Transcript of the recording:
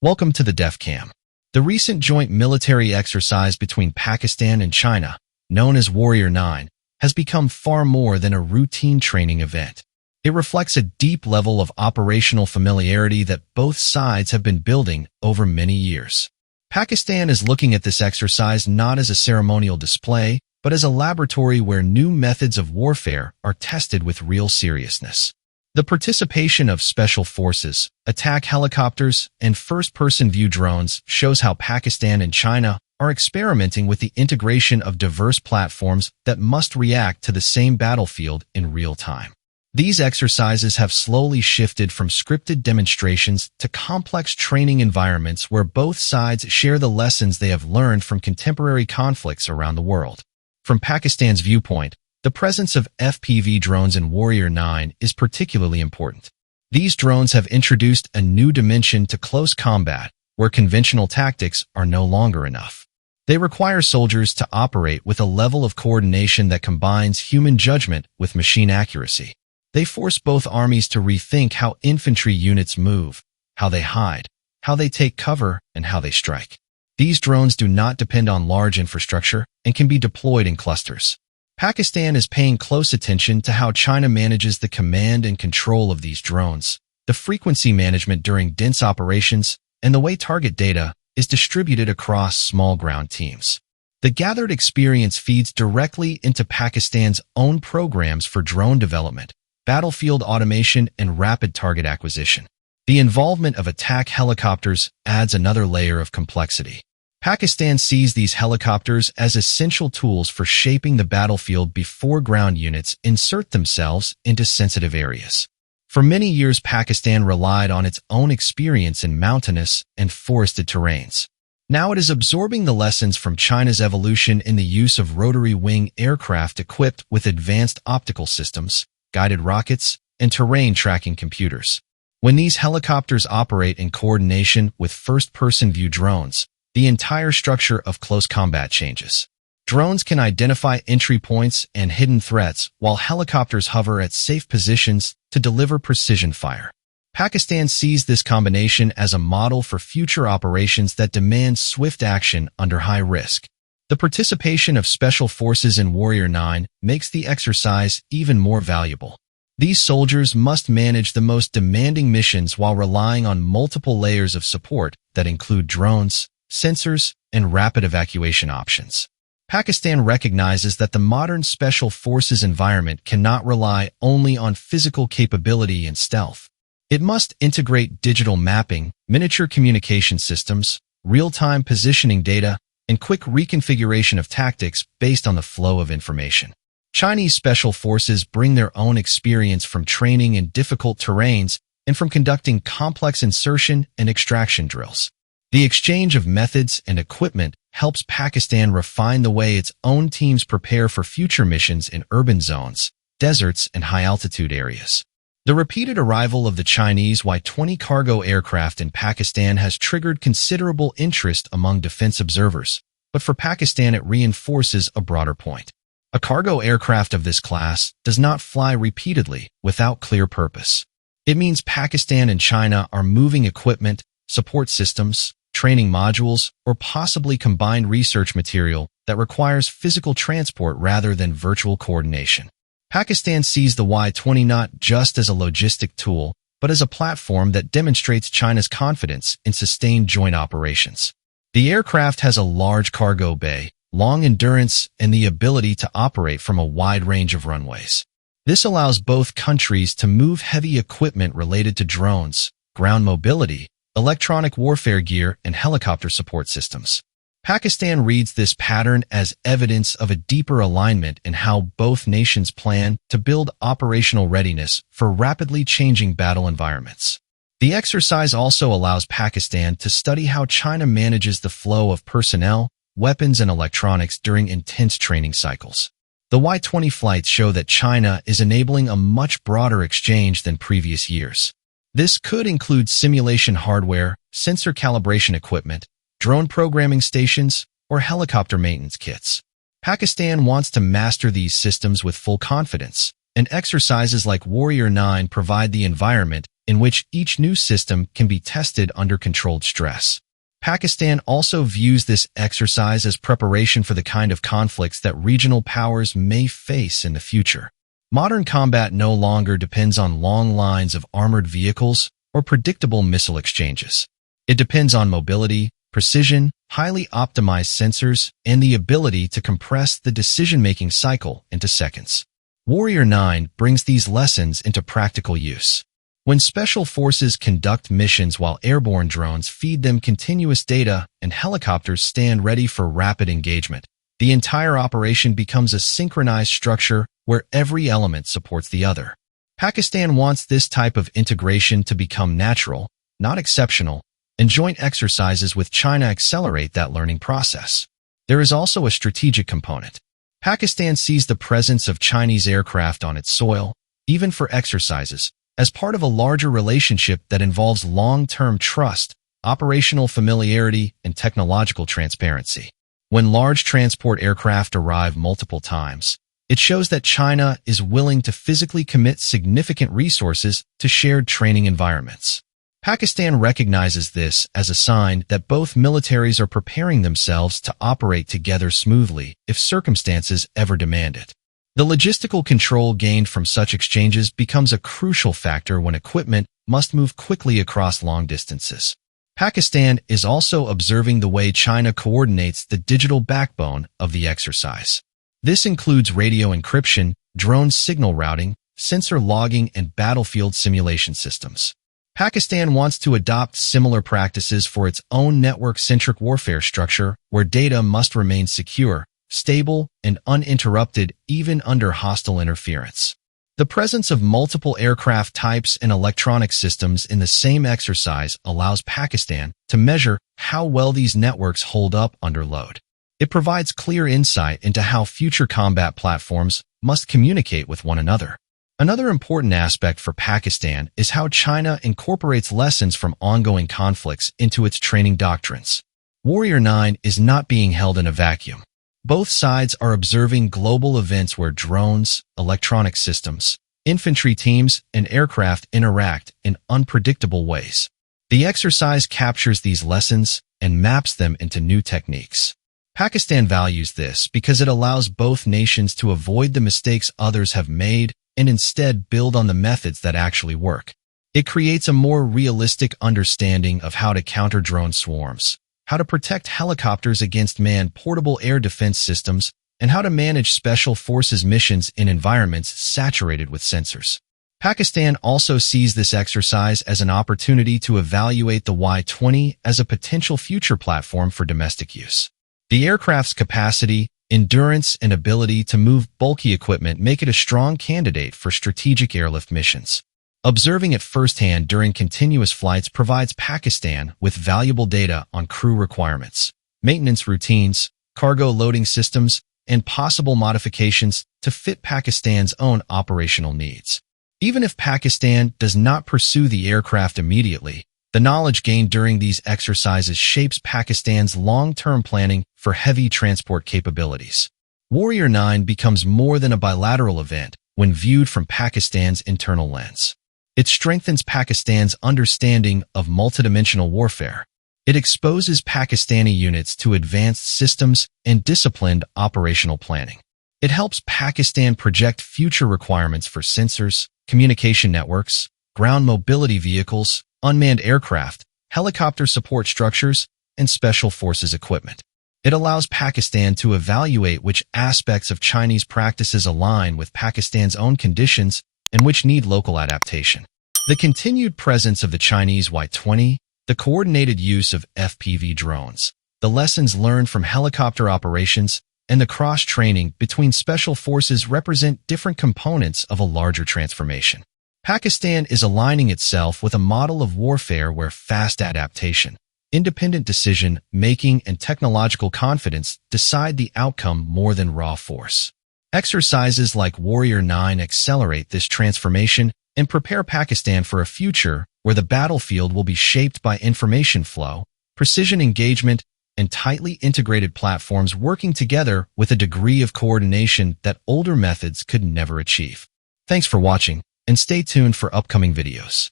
Welcome to the DEFCAM. The recent joint military exercise between Pakistan and China, known as Warrior 9, has become far more than a routine training event. It reflects a deep level of operational familiarity that both sides have been building over many years. Pakistan is looking at this exercise not as a ceremonial display, but as a laboratory where new methods of warfare are tested with real seriousness. The participation of special forces, attack helicopters, and first-person view drones shows how Pakistan and China are experimenting with the integration of diverse platforms that must react to the same battlefield in real time. These exercises have slowly shifted from scripted demonstrations to complex training environments where both sides share the lessons they have learned from contemporary conflicts around the world. From Pakistan's viewpoint, the presence of FPV drones in Warrior 9 is particularly important. These drones have introduced a new dimension to close combat, where conventional tactics are no longer enough. They require soldiers to operate with a level of coordination that combines human judgment with machine accuracy. They force both armies to rethink how infantry units move, how they hide, how they take cover, and how they strike. These drones do not depend on large infrastructure and can be deployed in clusters. Pakistan is paying close attention to how China manages the command and control of these drones, the frequency management during dense operations, and the way target data is distributed across small ground teams. The gathered experience feeds directly into Pakistan's own programs for drone development, battlefield automation, and rapid target acquisition. The involvement of attack helicopters adds another layer of complexity. Pakistan sees these helicopters as essential tools for shaping the battlefield before ground units insert themselves into sensitive areas. For many years, Pakistan relied on its own experience in mountainous and forested terrains. Now it is absorbing the lessons from China's evolution in the use of rotary wing aircraft equipped with advanced optical systems, guided rockets, and terrain tracking computers. When these helicopters operate in coordination with first-person view drones, the entire structure of close combat changes. Drones can identify entry points and hidden threats, while helicopters hover at safe positions to deliver precision fire. Pakistan sees this combination as a model for future operations that demand swift action under high risk. The participation of special forces in Warrior 9 makes the exercise even more valuable. These soldiers must manage the most demanding missions while relying on multiple layers of support that include drones, sensors, and rapid evacuation options. Pakistan recognizes that the modern special forces environment cannot rely only on physical capability and stealth. It must integrate digital mapping, miniature communication systems, real-time positioning data, and quick reconfiguration of tactics based on the flow of information. Chinese special forces bring their own experience from training in difficult terrains and from conducting complex insertion and extraction drills. The exchange of methods and equipment helps Pakistan refine the way its own teams prepare for future missions in urban zones, deserts, and high-altitude areas. The repeated arrival of the Chinese Y-20 cargo aircraft in Pakistan has triggered considerable interest among defense observers, but for Pakistan it reinforces a broader point. A cargo aircraft of this class does not fly repeatedly without clear purpose. It means Pakistan and China are moving equipment, support systems, training modules, or possibly combined research material that requires physical transport rather than virtual coordination. Pakistan sees the Y-20 not just as a logistic tool, but as a platform that demonstrates China's confidence in sustained joint operations. The aircraft has a large cargo bay, long endurance, and the ability to operate from a wide range of runways. This allows both countries to move heavy equipment related to drones, ground mobility, electronic warfare gear, and helicopter support systems. Pakistan reads this pattern as evidence of a deeper alignment in how both nations plan to build operational readiness for rapidly changing battle environments. The exercise also allows Pakistan to study how China manages the flow of personnel, weapons, and electronics during intense training cycles. The Y-20 flights show that China is enabling a much broader exchange than previous years. This could include simulation hardware, sensor calibration equipment, drone programming stations, or helicopter maintenance kits. Pakistan wants to master these systems with full confidence, and exercises like Warrior 9 provide the environment in which each new system can be tested under controlled stress. Pakistan also views this exercise as preparation for the kind of conflicts that regional powers may face in the future. Modern combat no longer depends on long lines of armored vehicles or predictable missile exchanges. It depends on mobility, precision, highly optimized sensors, and the ability to compress the decision-making cycle into seconds. Warrior 9 brings these lessons into practical use. When special forces conduct missions while airborne drones feed them continuous data and helicopters stand ready for rapid engagement, the entire operation becomes a synchronized structure where every element supports the other. Pakistan wants this type of integration to become natural, not exceptional, and joint exercises with China accelerate that learning process. There is also a strategic component. Pakistan sees the presence of Chinese aircraft on its soil, even for exercises, as part of a larger relationship that involves long-term trust, operational familiarity, and technological transparency. When large transport aircraft arrive multiple times, it shows that China is willing to physically commit significant resources to shared training environments. Pakistan recognizes this as a sign that both militaries are preparing themselves to operate together smoothly if circumstances ever demand it. The logistical control gained from such exchanges becomes a crucial factor when equipment must move quickly across long distances. Pakistan is also observing the way China coordinates the digital backbone of the exercise. This includes radio encryption, drone signal routing, sensor logging, and battlefield simulation systems. Pakistan wants to adopt similar practices for its own network-centric warfare structure, where data must remain secure, stable, and uninterrupted even under hostile interference. The presence of multiple aircraft types and electronic systems in the same exercise allows Pakistan to measure how well these networks hold up under load. It provides clear insight into how future combat platforms must communicate with one another. Another important aspect for Pakistan is how China incorporates lessons from ongoing conflicts into its training doctrines. Warrior 9 is not being held in a vacuum. Both sides are observing global events where drones, electronic systems, infantry teams, and aircraft interact in unpredictable ways. The exercise captures these lessons and maps them into new techniques. Pakistan values this because it allows both nations to avoid the mistakes others have made and instead build on the methods that actually work. It creates a more realistic understanding of how to counter drone swarms, how to protect helicopters against manned portable air defense systems, and how to manage special forces missions in environments saturated with sensors. Pakistan also sees this exercise as an opportunity to evaluate the Y-20 as a potential future platform for domestic use. The aircraft's capacity, endurance, and ability to move bulky equipment make it a strong candidate for strategic airlift missions. Observing it firsthand during continuous flights provides Pakistan with valuable data on crew requirements, maintenance routines, cargo loading systems, and possible modifications to fit Pakistan's own operational needs. Even if Pakistan does not pursue the aircraft immediately, the knowledge gained during these exercises shapes Pakistan's long-term planning for heavy transport capabilities. Warrior 9 becomes more than a bilateral event when viewed from Pakistan's internal lens. It strengthens Pakistan's understanding of multidimensional warfare. It exposes Pakistani units to advanced systems and disciplined operational planning. It helps Pakistan project future requirements for sensors, communication networks, ground mobility vehicles, unmanned aircraft, helicopter support structures, and special forces equipment. It allows Pakistan to evaluate which aspects of Chinese practices align with Pakistan's own conditions and which need local adaptation. The continued presence of the Chinese Y-20, the coordinated use of FPV drones, the lessons learned from helicopter operations, and the cross-training between special forces represent different components of a larger transformation. Pakistan is aligning itself with a model of warfare where fast adaptation, independent decision-making, and technological confidence decide the outcome more than raw force. Exercises like Warrior 9 accelerate this transformation and prepare Pakistan for a future where the battlefield will be shaped by information flow, precision engagement, and tightly integrated platforms working together with a degree of coordination that older methods could never achieve. Thanks for watching, and stay tuned for upcoming videos.